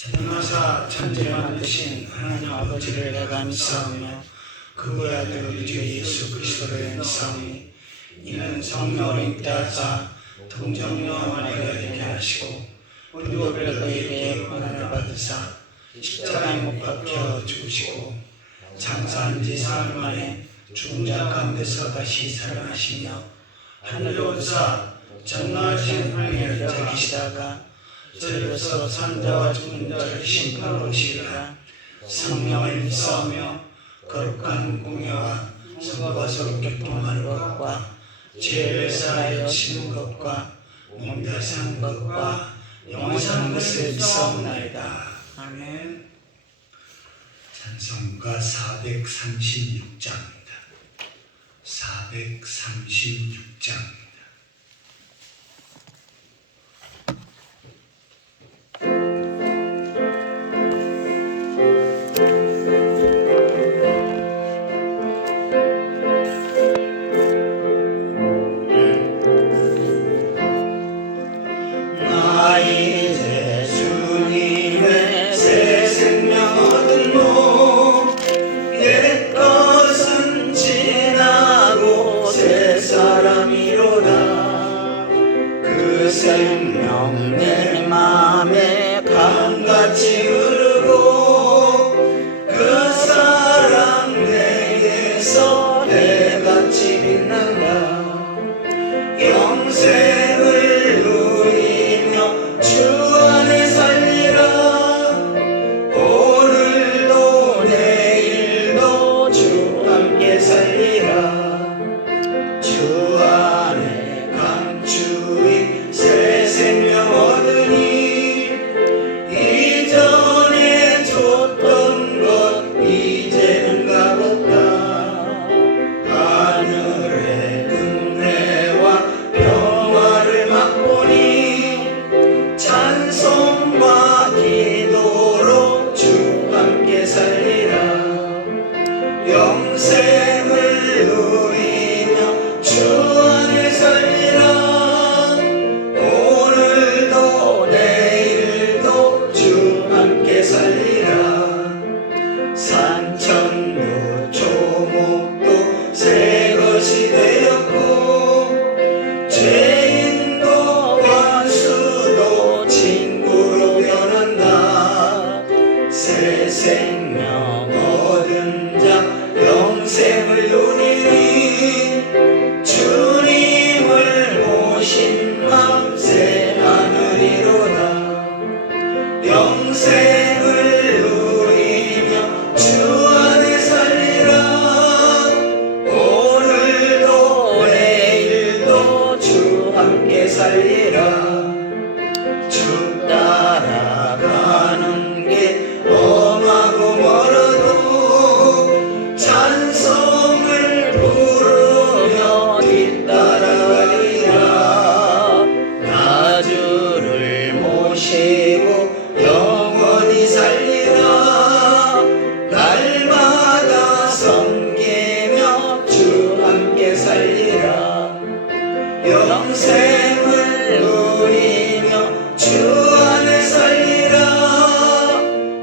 전능하사 천지를 만드신 하나님 아버지를 내가 믿사오며 그의 아들 우리 주 예수 그리스도를 믿사오니 이는 성령으로 잉태하사 동정녀와 마리아를 되게 하시고 우리를 그에게 고난을 받으사 십자가에 못 박혀 죽으시고 장사한 지 사흘 만에 죽은 자 가운데서 다시 살아나시며 하늘로 오르사 전능하신 하나님을 찾으시다가 저리로서 산자와 죽은 자를 심판하러 오시리라. 성령을 믿사오며 거룩한 공예와 성과 서로 교통하는 것과 죄를 사하여 치는 것과 몸다 사는 것과 영원 사는 것을 믿사옵나이다. 아멘. 찬송가 436장입니다. 436장입니다. 생명 내 맘에 강같이 흐르고 그 사랑 내게서 해같이 빛난다. 영생을 누리며 주 안에 살리라. 오늘도 내일도 주 함께 살리라. 주 안에 감추인 새 생명 얻으니 이전에 줬던 것 이제는 값없다. 하늘의 은혜와 평화를 맛보니 찬송과 기도로 주 함께 살리라. 영생을 누리며 주 안에 살리라. 산천도 조목도 새 것이 되었고 죄인도 원수도 친구로 변한다. 새 생명 얻은 자 영생을 누리니 주님을 모신 맘 새 하늘이로다. 영생을 누리며 주 안에 살리라. 오늘도 내일도 주 함께 살리라. 주 따라가는 게 험하고 멀어도 찬송을 부르며 뒤따라가리라. 나 주를 모시고 영원히 살리라. 날마다 섬기며 주 함께 살리라. 영생을 누리며 주 안에 살리라.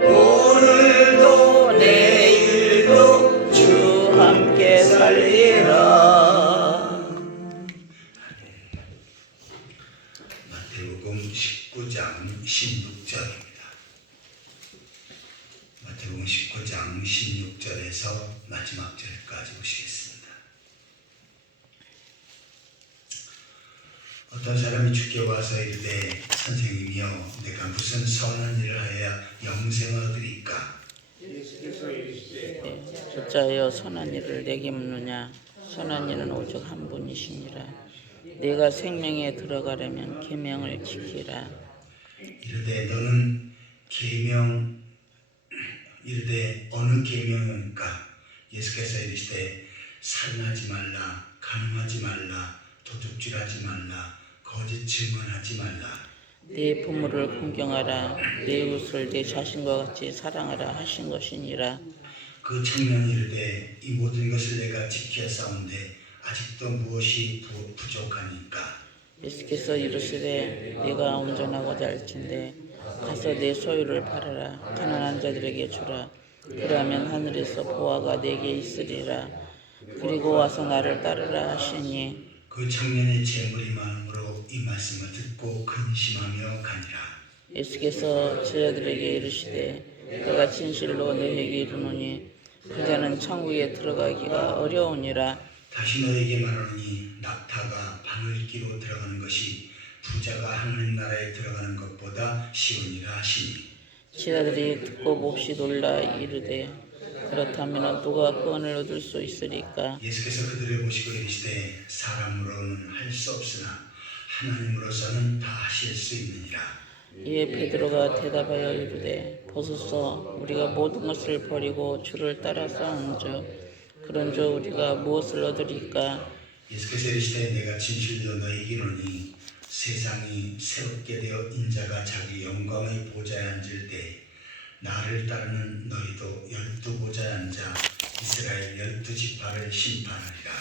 오늘도 내일도 주 함께 살리라. 마태복음 19장 16절입니다. 마태복음 19장 16절에서 마지막 절까지 보시겠습니다. 어떤 사람이 주께 와서 이르되 선생님이여 내가 무슨 선한 일을 하여야 영생을 얻으리까? 예수께서 이르시되 어찌하여 선한 일을 내게 묻느냐. 선한 이는 오직 한 분이시니라. 네가 생명에 들어가려면 계명을 지키라. 이르되 너는 이르되 어느 계명이니까? 예수께서 이르시되 살인하지 말라, 간음하지 말라, 도둑질하지 말라, 거짓 증언하지 말라. 네 부모를 공경하라. 네 이웃을 네 자신과 같이 사랑하라 하신 것이니라. 그 청년이 이르되 이 모든 것을 내가 지켜 싸운데 아직도 무엇이 부족하니까? 예수께서 이르시되 네가 온전하고자 할진대 가서 내 소유를 팔아라 가난한 자들에게 주라 그러면 하늘에서 보화가 내게 있으리라 그리고 와서 나를 따르라 하시니 그 청년의 재물이 많음으로 이 말씀을 듣고 근심하며 가니라. 예수께서 제자들에게 이르시되 내가 진실로 너희에게 이르노니 그자는 천국에 들어가기가 어려우니라. 다시 너에게 말하노니 낙타가 바늘기로 들어가는 것이 부자가 하나님 나라에 들어가는 것보다 쉬우니라 하시니 제자들이 듣고 몹시 놀라 이르되 그렇다면 누가 구원을 얻을 수 있으리까? 예수께서 그들을 보시고 이르시되 사람으로는 할 수 없으나 하나님으로서는 다 하실 수 있느니라. 이에 베드로가 대답하여 이르되 보소서 우리가 모든 것을 버리고 주를 따라서 온즉 그런즉 우리가 무엇을 얻으리까? 예수께서 이르시되 내가 진실로 너희에게 이르노니 세상이 새롭게 되어 인자가 자기 영광의 보좌에 앉을 때 나를 따르는 너희도 12보좌에 앉아 이스라엘 12지파를 심판하리라.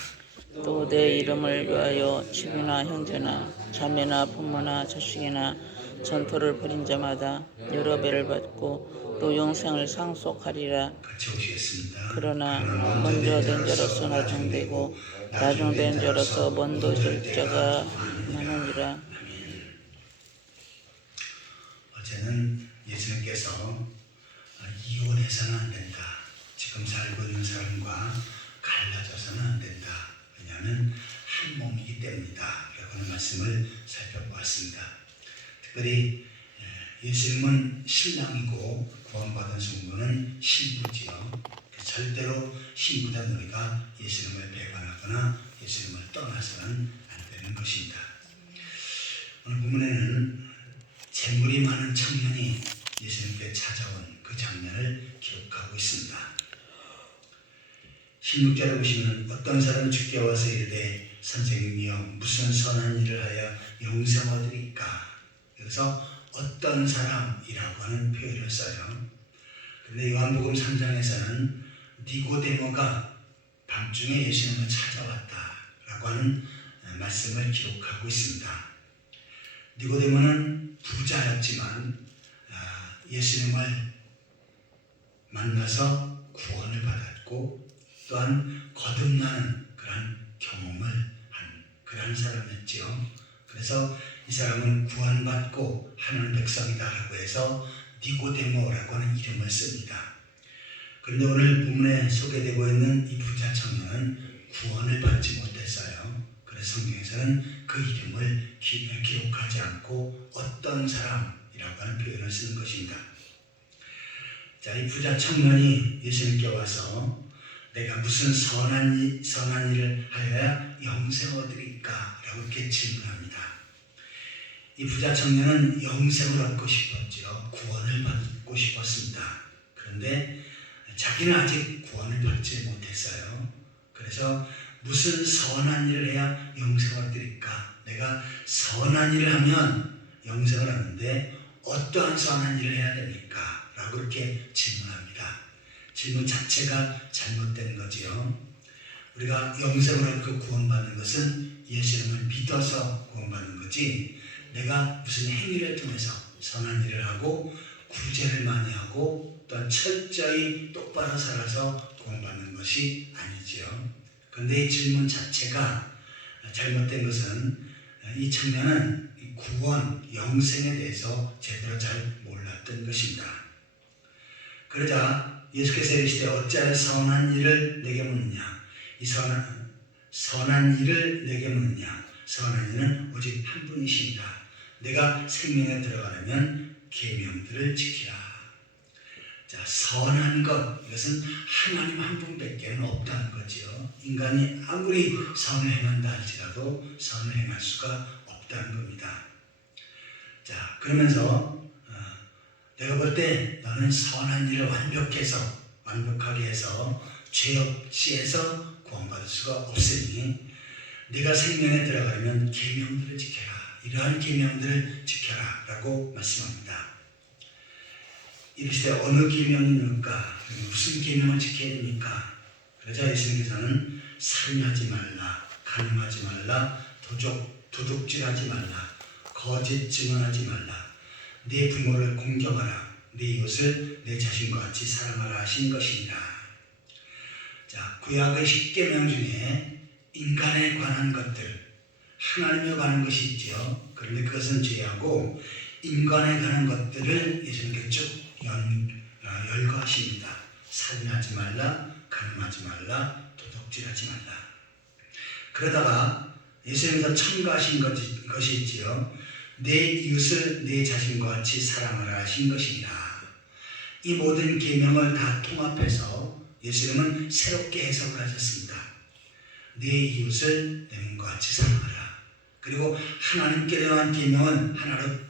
또 내 이름을 위하여 집이나 형제나 자매나 부모나 자식이나 전토를 벌인 자마다 여러 배를 받고 또 영생을 상속하리라. 같이 오시겠습니다. 그러나 먼저 된 자로서 나중되고 나중된 자로서 먼저 될 자가 많으니라. 어제는 예수님께서 이혼해서는 안 된다. 지금 살고 있는 사람과 갈라져서는 안 된다. 왜냐하면 한 몸이기 때문이다. 라고 말씀을 살펴보았습니다. 특별히 예수님은 신랑이고 구원받은 성도는 신부지요. 절대로 신부자 너희가 예수님을 배반하거나 예수님을 떠나서는 안 되는 것입니다. 오늘 본문에는 재물이 많은 청년이 예수님께 찾아온 그 장면을 기록하고 있습니다. 16절에 보시면 어떤 사람이 주께 와서 이르되 선생님이여 무슨 선한 일을 하여 영생 얻으리까? 여기서 어떤 사람이라고 하는 표현을 써요. 그런데 요한복음 3장에서는 니고데모가 밤중에 예수님을 찾아왔다라고 하는 말씀을 기록하고 있습니다. 니고데모는 부자였지만 예수님을 만나서 구원을 받았고 또한 거듭나는 그런 경험을 한 그런 사람이었지요. 그래서 이 사람은 구원받고 하나님 백성이다라고 해서 니고데모라고 하는 이름을 씁니다. 그런데 오늘 본문에 소개되고 있는 이 부자 청년은 구원을 받지 못했어요. 그래서 성경에서는 그 이름을 기록하지 않고 어떤 사람이라고 하는 표현을 쓰는 것입니다. 자, 이 부자 청년이 예수님께 와서 내가 무슨 선한 일을 하여야 영생을 얻으리까? 라고 이렇게 질문합니다. 이 부자 청년은 영생을 얻고 싶었지요. 구원을 받고 싶었습니다. 그런데 자기는 아직 구원을 받지 못했어요. 그래서 무슨 선한 일을 해야 영생을 얻으리까? 내가 선한 일을 하면 영생을 얻는데 어떠한 선한 일을 해야 됩니까? 라고 이렇게 질문합니다. 질문 자체가 잘못된 거지요. 우리가 영생을 얻고 구원받는 것은 예수님을 믿어서 구원받는 거지 내가 무슨 행위를 통해서 선한 일을 하고 구제를 많이 하고 또한 철저히 똑바로 살아서 구원받는 것이 아니지요. 그런데 이 질문 자체가 잘못된 것은 이 청년은 구원, 영생에 대해서 제대로 잘 몰랐던 것입니다. 그러자 예수께서 이르시되 어찌하여 선한 일을 내게 묻느냐? 이 선한 일을 내게 묻느냐? 선한 이는 오직 한 분이십니다. 내가 생명에 들어가려면 계명들을 지키라. 자, 선한 것, 이것은 하나님 한 분밖에 없다는 거지요. 인간이 아무리 선을 행한다 할지라도 선을 행할 수가 없다는 겁니다. 자, 그러면서 내가 볼 때 너는 선한 일을 완벽하게 해서 죄 없이 해서 구원받을 수가 없으니 네가 생명에 들어가려면 계명들을 지켜라. 이러한 계명들을 지켜라 라고 말씀합니다. 이르시되 어느 계명입니까? 무슨 계명을 지켜야 됩니까? 그러자 예수님께서는 살인하지 말라, 간음하지 말라, 도둑질하지 말라, 거짓 증언하지 말라, 네 부모를 공경하라, 네 이웃을 내 자신과 같이 사랑하라 하신 것이니라. 자, 구약의 10계명 중에 인간에 관한 것들, 하나님에 관한 것이 있지요. 그런데 그것은 죄하고 인간에 관한 것들을 예수님께서 쭉 열거하십니다. 살인하지 말라, 간음하지 말라, 도둑질하지 말라. 그러다가 예수님께서 첨가하신 것이 있지요. 내 이웃을 내 자신과 같이 사랑하라 하신 것이니라. 이 모든 계명을 다 통합해서 예수님은 새롭게 해석을 하셨습니다. 내 이웃을 내 몸과 같이 사랑하라. 그리고 하나님께 대한 계명은 하나로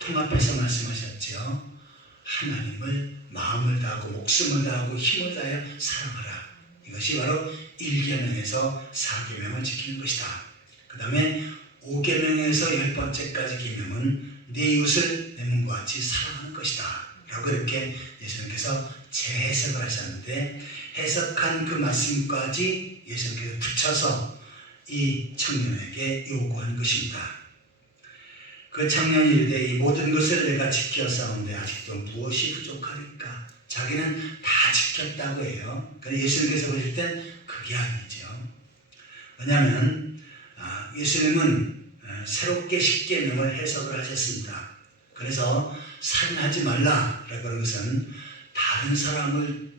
통합해서 말씀하셨죠. 하나님을 마음을 다하고 목숨을 다하고 힘을 다하여 사랑하라. 이것이 바로 1계명에서 4계명을 지키는 것이다. 그 다음에 5계명에서 10번째까지 계명은 내 이웃을 내 몸과 같이 사랑하는 것이다 라고 이렇게 예수님께서 재해석을 하셨는데, 해석한 그 말씀까지 예수님께서 붙여서 이 청년에게 요구한 것입니다. 그 청년이 이르되 이 모든 것을 내가 지켰사온데 아직도 무엇이 부족하니까? 자기는 다 지켰다고 해요. 그런데 예수님께서 보실 땐 그게 아니죠. 왜냐하면 예수님은 새롭게 10계명을 해석을 하셨습니다. 그래서 살인하지 말라라고 하는 것은 다른 사람을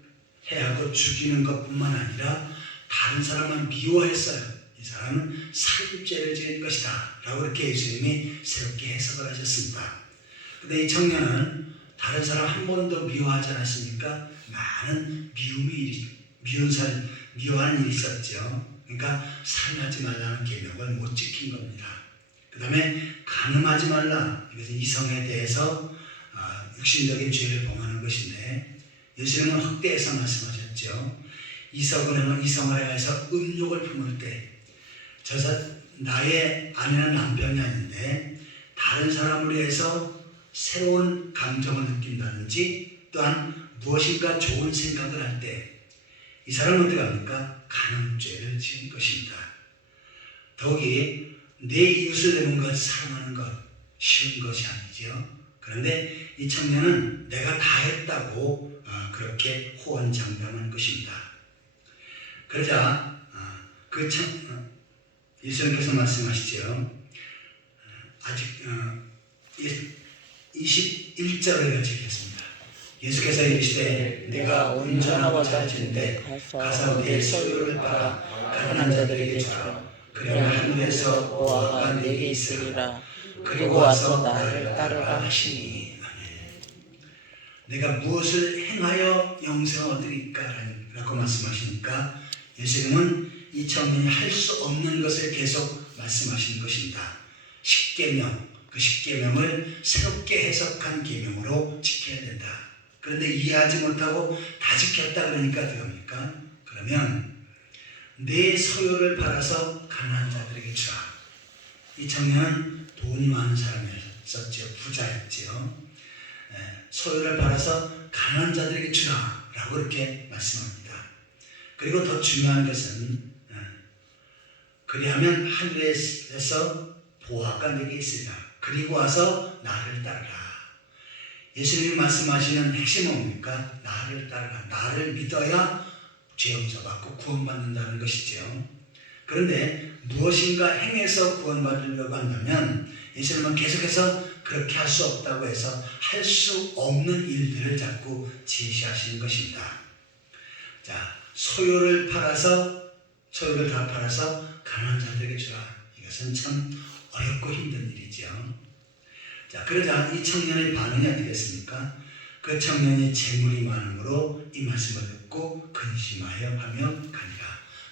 해하고 죽이는 것뿐만 아니라 다른 사람을 미워했어요. 이 사람은 살인죄를 지은 것이다 라고 이렇게 예수님이 새롭게 해석을 하셨습니다. 근데 이 청년은 다른 사람 한 번도 미워하지 않았습니까? 많은 미워하는 일이 있었죠. 그러니까 살인하지 말라는 계명을 못 지킨 겁니다. 그 다음에 간음하지 말라, 이것은 이성에 대해서 육신적인 죄를 범하는 것인데, 예수님은 확대해서 말씀하셨죠. 이성을 해서 음욕을 품을 때 나의 아내는 남편이 아닌데 다른 사람을 위해서 새로운 감정을 느낀다든지 또한 무엇인가 좋은 생각을 할 때 이 사람은 어떻게 합니까? 간음죄를 지은 것입니다. 더욱이 내 이웃을 내 몸과 사랑하는 것 쉬운 것이 아니죠. 그런데 이 청년은 내가 다 했다고 그렇게 호언장담한 것입니다. 그러자 예수님께서 말씀하시죠. 아직 21절을 같이 읽겠습니다. 예수께서 이르시되 내가 온전하고 살찐데 가서 내 소유를 팔아 가난한 자들에게 주라. 그러면 하늘에서 보화가 내게 있으리라. 그리고 와서 나를 따르라 하시니. 내가 무엇을 행하여 영생을 얻으리까? 라고 말씀하시니까 예수님은 이 청년이 할 수 없는 것을 계속 말씀하시는 것입니다. 10계명, 그 10계명을 새롭게 해석한 계명으로 지켜야 된다. 그런데 이해하지 못하고 다 지켰다 그러니까 어떡합니까? 그러면 내 소유를 팔아서 가난한 자들에게 주라. 이 청년은 돈이 많은 사람이었죠. 부자였죠. 소유를 팔아서 가난한 자들에게 주라 라고 이렇게 말씀합니다. 그리고 더 중요한 것은 그리하면 하늘에서 보화가 내게 있으리라. 그리고 와서 나를 따르라. 예수님이 말씀하시는 핵심은 뭡니까? 나를 따르라. 나를 믿어야 죄 용서받고 구원받는다는 것이죠. 그런데 무엇인가 행해서 구원받으려고 한다면 예수님은 계속해서 그렇게 할 수 없다고 해서 할 수 없는 일들을 자꾸 제시하시는 것입니다. 자, 소유를 다 팔아서 가난한 자들에게 주라. 이것은 참 어렵고 힘든 일이죠. 자, 그러자 이 청년의 반응이 어떻게 됐습니까? 그 청년이 재물이 많음으로 이 말씀을 듣고 근심하여 가니라.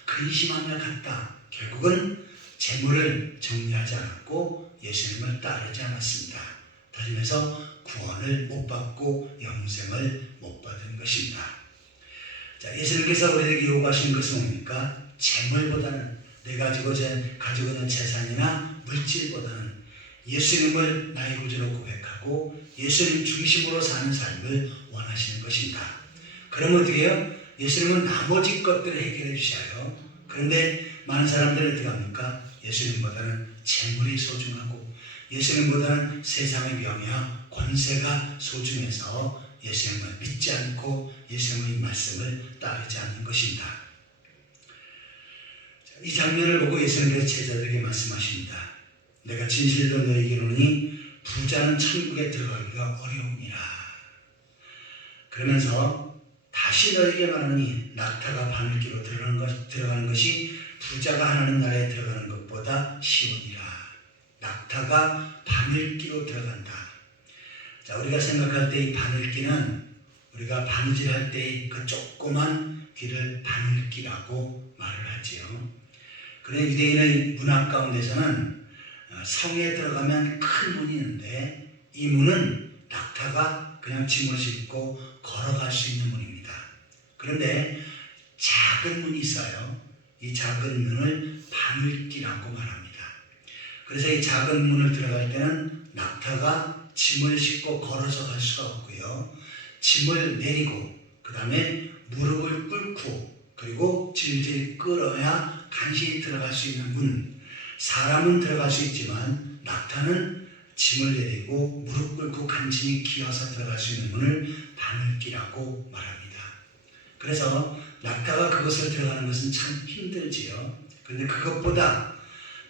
근심하며 갔다. 결국은 재물을 정리하지 않았고 예수님을 따르지 않았습니다. 따르면서 구원을 못 받고 영생을 못 받은 것입니다. 자, 예수님께서 우리에게 요구하신 것은 뭡니까? 재물보다는 내가 가지고 있는 재산이나 물질보다는 예수님을 나의 구주로 고백하고 예수님 중심으로 사는 삶을 원하시는 것입니다. 그러면 어떻게 해요? 예수님은 나머지 것들을 해결해 주셔요. 그런데 많은 사람들은 어떻게 합니까? 예수님보다는 재물이 소중하고 예수님보다는 세상의 명예와 권세가 소중해서 예수님을 믿지 않고 예수님의 말씀을 따르지 않는 것입니다. 이 장면을 보고 예수님께서 제자들에게 말씀하십니다. 내가 진실로 너희에게 이르노니 부자는 천국에 들어가기가 어려우니라. 그러면서 다시 너희에게 말하노니 낙타가 바늘기로 들어가는 것이 부자가 하나님 나라에 들어가는 것보다 쉬우니라. 낙타가 바늘기로 들어간다. 자, 우리가 생각할 때 이 바늘기는 우리가 바느질할 때의 그 조그만 귀를 바늘기라고 말을 하지요. 그런데 유대인의 문화 가운데서는 성에 들어가면 큰 문이 있는데 이 문은 낙타가 그냥 짐을 싣고 걸어갈 수 있는 문입니다. 그런데 작은 문이 있어요. 이 작은 문을 바늘기라고 말합니다. 그래서 이 작은 문을 들어갈 때는 낙타가 짐을 싣고 걸어서 갈 수가 없고요. 짐을 내리고 그 다음에 무릎을 꿇고 그리고 질질 끌어야 간신히 들어갈 수 있는 문. 사람은 들어갈 수 있지만 낙타는 짐을 내리고 무릎 꿇고 간신히 기어서 들어갈 수 있는 문을 바늘기라고 말합니다. 그래서 낙타가 그것을 들어가는 것은 참 힘들지요. 그런데 그것보다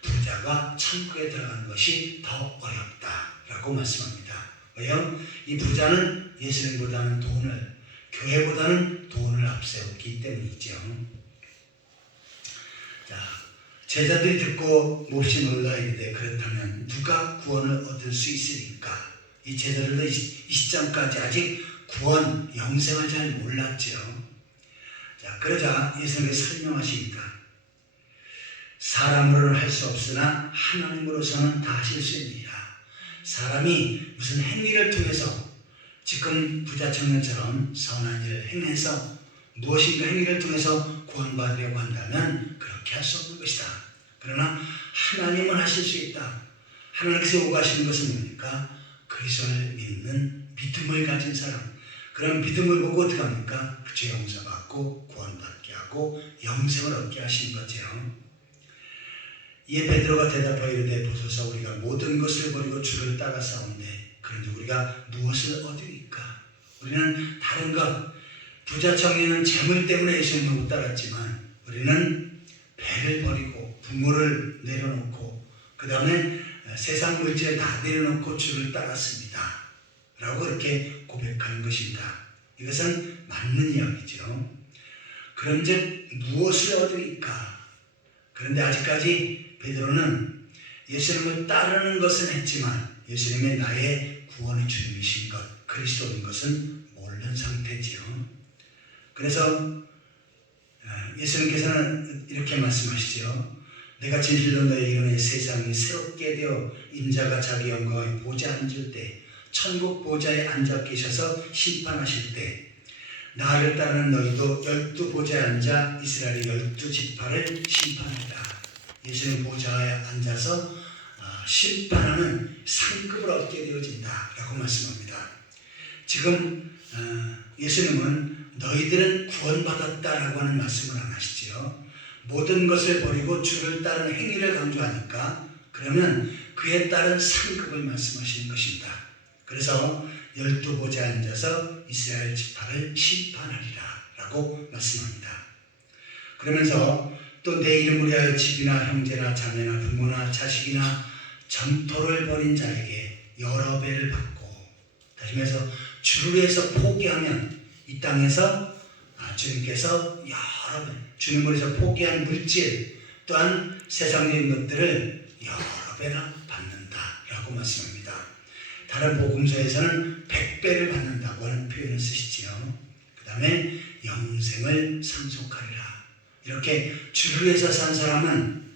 부자가 천국에 들어가는 것이 더 어렵다라고 말씀합니다. 왜요? 이 부자는 예수님보다는 교회보다는 돈을 앞세웠기 때문이죠. 자, 제자들이 듣고 몹시 놀라 이르되 그렇다면 누가 구원을 얻을 수 있으리까? 이 제자들도 이 시점까지 아직 구원, 영생을 잘 몰랐죠. 자, 그러자 예수님께서 설명하십니다. 사람으로는 할 수 없으나 하나님으로서는 다 하실 수 있느니라. 사람이 무슨 행위를 통해서 지금 부자 청년처럼 선한 일을 행해서 무엇인가 행위를 통해서 구원받으려고 한다면 그렇게 할 수 없는 것이다. 그러나 하나님은 하실 수 있다. 하나님께서 요구하시는 것은 뭡니까? 그리스도를 믿는 믿음을 가진 사람. 그런 믿음을 보고 어떻게 합니까? 죄 용서받고 구원받게 하고 영생을 얻게 하시는 거죠. 이에 베드로가 대답하여 이르되 보소서 우리가 모든 것을 버리고 주를 따라 싸운데 그런데 우리가 무엇을 얻으리까? 우리는 다른 것, 부자 청년은 재물 때문에 예수님을 못 따랐지만 우리는 배를 버리고 부모를 내려놓고 그 다음에 세상 물질 다 내려놓고 주를 따랐습니다. 라고 그렇게 고백하는 것입니다. 이것은 맞는 이야기죠. 그런즉 무엇을 얻으리까? 그런데 아직까지 베드로는 예수님을 따르는 것은 했지만 예수님의 나의 구원의 주님이신 것, 그리스도인 것은 모르는 상태지요. 그래서 예수님께서는 이렇게 말씀하시죠. 내가 진실로 너희에게 이르노니 세상이 새롭게 되어 인자가 자기 영광의 보좌에 앉을 때 천국 보좌에 앉아 계셔서 심판하실 때 나를 따르는 너희도 12보좌에 앉아 이스라엘의 12지파를 심판하리라. 예수님 보좌에 앉아서 심판하는 상급을 얻게 되어진다 라고 말씀합니다. 지금 예수님은 너희들은 구원받았다라고 하는 말씀을 안 하시지요. 모든 것을 버리고 주를 따르는 행위를 강조하니까 그러면 그에 따른 상급을 말씀하시는 것입니다. 그래서 12보좌에 앉아서 이스라엘 지파를 심판하리라 라고 말씀합니다. 그러면서 또 내 이름을 위하여 집이나 형제나 자매나 부모나 자식이나 전토를 벌인 자에게 여러 배를 받고, 다시 말해서 주를 위해서 포기하면 이 땅에서 주님께서 여러 배, 주님을 위해서 포기한 물질 또한 세상적인 것들을 여러 배나 받는다라고 말씀합니다. 다른 복음서에서는 100배를 받는다고 하는 표현을 쓰시지요. 그 다음에 영생을 상속하리라. 이렇게 주를 위해서 산 사람은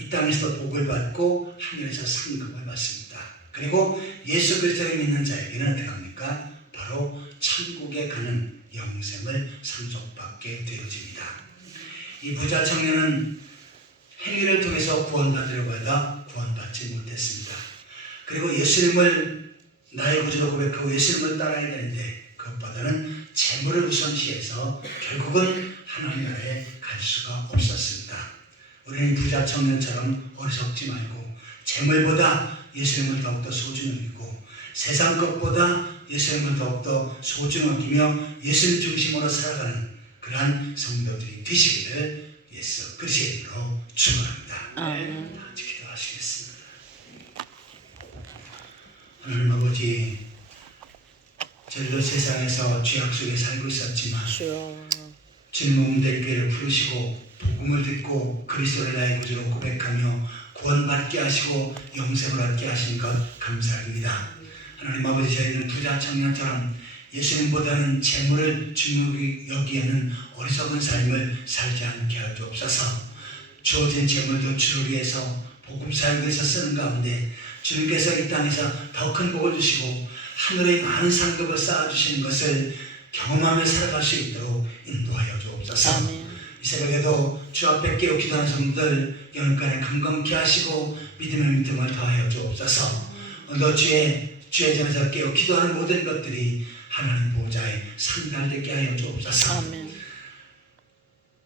이 땅에서 복을 받고 하늘에서 상급을 받습니다. 그리고 예수 그리스도를 믿는 자에게는 어떻게 합니까? 바로 천국에 가는 영생을 상속받게 되어집니다. 이 부자 청년은 행위를 통해서 구원받으려고 하다 구원받지 못했습니다. 그리고 예수님을 나의 구주로 고백하고 예수님을 따라야 되는데 그것보다는 재물을 우선시해서 결국은 하나님 나라에 갈 수가 없었습니다. 우리는 부자 청년처럼 어리석지 말고 재물보다 예수님을 더욱더 소중히 여기고 세상 것보다 예수님을 더욱더 소중히 여기며 예수님 중심으로 살아가는 그러한 성도들이 되시기를 예수 그리스도의 이름으로 축원합니다. 아멘. 다 같이 기도하시겠습니다. 하나님 아버지, 저희도 세상에서 죄악 속에 살고 있었지만 주여. 주님 몸된 교회를 부르시고 복음을 듣고 그리스도를 나의 구주로 고백하며 구원받게 하시고 영생을 얻게 하신 것 감사합니다. 하나님 아버지, 저희는 부자 청년처럼 예수님보다는 재물을 중요히 여기에는 어리석은 삶을 살지 않게 하여 주옵소서. 주어진 재물도 주를 위해서 복음 사역에서 쓰는 가운데 주님께서 이 땅에서 더 큰 복을 주시고 하늘의 많은 상급을 쌓아주시는 것을 경험하며 살아갈 수 있도록 인도하여 주옵소서. 아멘. 이 새벽에도 주 앞에 깨어 기도하는 성도들 영육간에 강건케 하시고 믿음의 믿음을 더하여 주옵소서. 오늘도 주의 전에서 깨어 기도하는 모든 것들이 하나님 보호자에 상달되게 하여 주옵소서. 아멘.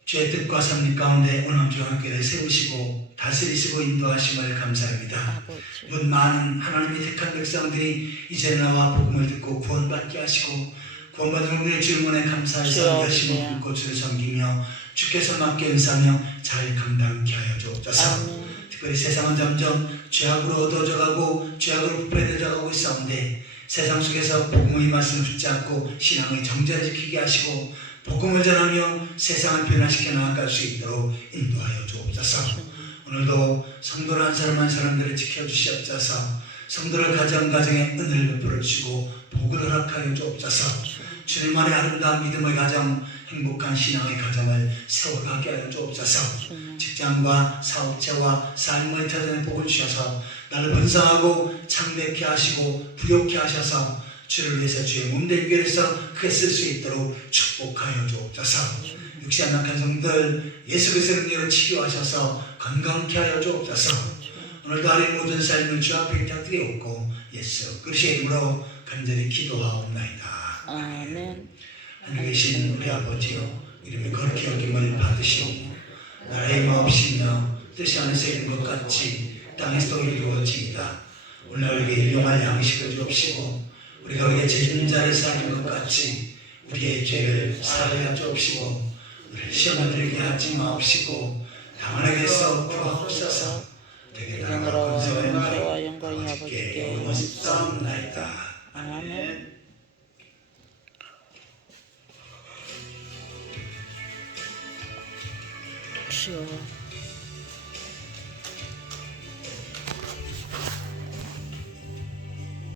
주의 뜻과 섭리 가운데 오늘 중앙교회를 세우시고 다스리시고 인도하심을 감사합니다. 아버지. 곧 많은 하나님의 택한 백성들이 이제 나와 복음을 듣고 구원받게 하시고 구원받은 우리의 주님에 감사해서 열심히 굶고 주를 섬기며 주께서 맡겨 은사며 잘 감당케 하여 주옵소서. 아멘. 특별히 세상은 점점 죄악으로 어두워져가고 죄악으로 부패되어가고 있사온데 세상 속에서 복음의 말씀을 붙잡고 신앙의 정제를 지키게 하시고 복음을 전하며 세상을 변화시켜 나아갈 수 있도록 인도하여 주옵소서. 오늘도 성도를 한 사람 한 사람들을 지켜주시옵소서. 성도를 가정에 은혜를 베풀어 주시고 복을 허락하여 주옵소서. 주님 안에 아름다운 믿음의 가정, 행복한 신앙의 가정을 세워가게 하여 주옵소서. 직장과 사업체와 삶의 터전에 복을 주셔서 나를 번성하고 창대케 하시고 부욕케 하셔서 주를 위해서 주의 몸된 교회에서 크게 쓸 수 있도록 축복하여 주옵소서. 육신 약한 성들 예수 그리스도의 이름으로 치료하셔서 건강케 하여 주옵소서. 오늘도 하루의 모든 삶을 주 앞에 부탁드리옵고 예수 그리스도의 이름으로 간절히 기도하옵나이다. 아멘. 하늘에 계신 우리 아버지여, 이름이 거룩히 여김을 받으시오. 나라의 마옵시며 뜻이 하늘에서 이룬 것 같이 땅에서도 이루어지이다. 오늘 우리에게 일용할 양식을 주옵시고 우리가 우리의 죄진 자를 사하는 것 같이 우리의 죄를 사하여 주옵시고 우리를 시험에 들게 하지 마옵시고 다만 에게서 구하옵소서. 되게 나라와 권세와 영광이 아버지께 영원하옵나이다. 아멘. 주여.